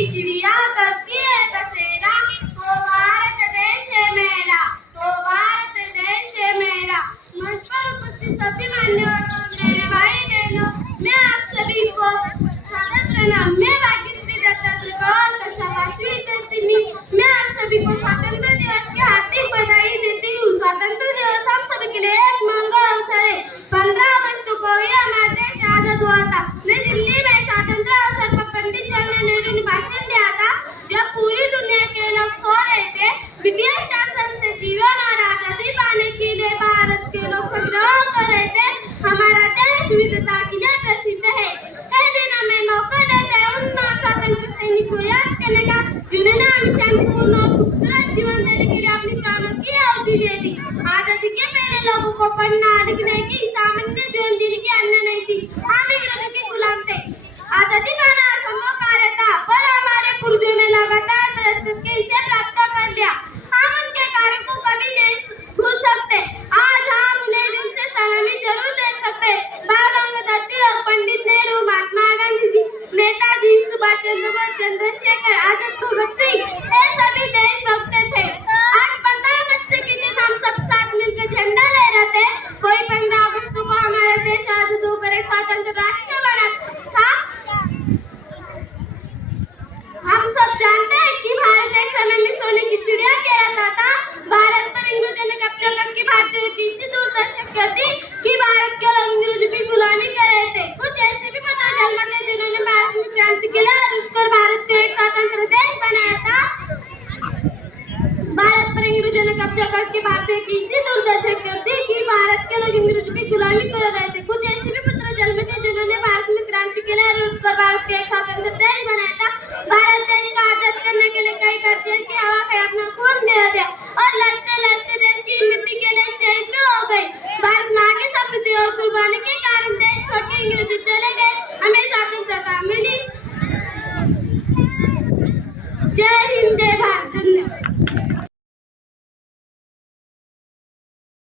की चिड़िया करती है बसेरा, वो भारत देश है मेरा, वो भारत देश है मेरा। मंच पर उपस्थित सभी मान्यवर और मेरे भाई बहनों, मैं आप सभी को सादर प्रणाम। मैं भाग्यश्री दत्तात्रय पवार कक्षा 5वीं विद्यार्थिनी, मैं आप सभी को स्वतंत्र दिवस की हार्दिक बधाई देती हूँ। स्वतंत्र दिवस हम सभी के लिए एक मंगल अवसर है। 15 अगस्त को ही हमारा देश आजाद हुआ था। नई दिल्ली में स्वतंत्र अवसर पर पंडित जवाहरलाल नेहरू ने भाषण दिया था। जब पूरी दुनिया के लोग सो रहे थे, ब्रिटिश शासन से जीवन और आजादी पाने के लिए भारत के लोग संग्राम कर रहे थे। हमारा देश विविधता के लिए प्रसिद्ध है। कई दिन हमें मौका देते हैं उन स्वतंत्र सैनिकों को याद करने का, जिन्होंने हमें शांतिपूर्ण और खूबसूरत जीवन देने के लिए अपनी प्राणों की आहुति दे दी। आजादी के पहले लोगों को पढ़ना लिखने की सामान्य जीवन जीने की अन्य नहीं थी। हम अंग्रेजों के गुलाम थे। आजादी पाना असंभव कार्य था, पर हमारे पूर्वजों ने लगातार प्रयास करके इसे प्राप्त कर लिया। हम उनके कार्य को कभी नहीं भूल सकते। आज हम उन्हें दिल से सलामी जरूर दे सकते। बाल गंगाधर तिलक, पंडित नेहरू, महात्मा गांधी जी, नेताजी सुभाष चंद्र बोस, चंद्रशेखर आजाद, भगत सिंह, ये सभी देशभक्त थे। आज 15 अगस्त के दिन हम सब साथ मिलकर झंडा लहराते हैं। कोई 15 अगस्त को हमारा देश आजाद होकर एक स्वतंत्र राष्ट्र बना था। हम सब जानते हैं कि भारत एक समय में सोने की चिड़िया कहलाता था। भारत पर अंग्रेजों ने कब्जा करके भारतीयों की इसी दूरदर्शक कर दी कि भारत के लोग अंग्रेजों की गुलामी कर रहे थे। कुछ ऐसे भी पत्र जन्म थे जिन्होंने भारत में क्रांति के लिए उठकर भारत को एक स्वतंत्र देश बनाया था। भारत पर अंग्रेजों ने कब्जा करके भारतीयों की इसी दूरदर्शक कर दी कि भारत के लोग अंग्रेजों की गुलामी कर रहे थे। कुछ ऐसे भी पत्र जन्मे थे जिन्होंने भारत में क्रांति के लिए उठकर भारत को एक स्वतंत्र देश बनाया था। भारत देश को आजाद करने के लिए कई बार जेल की हवा खाई, अपना खून दे दिया और लड़ते लड़ते देश की मिट्टी के लिए शहीद भी हो गए। भारत माँ की समृद्धि और कुर्बानी के कारण देश छोड़ के अंग्रेज चले गए, हमें स्वतंत्रता मिली। जय हिंद, जय भारत।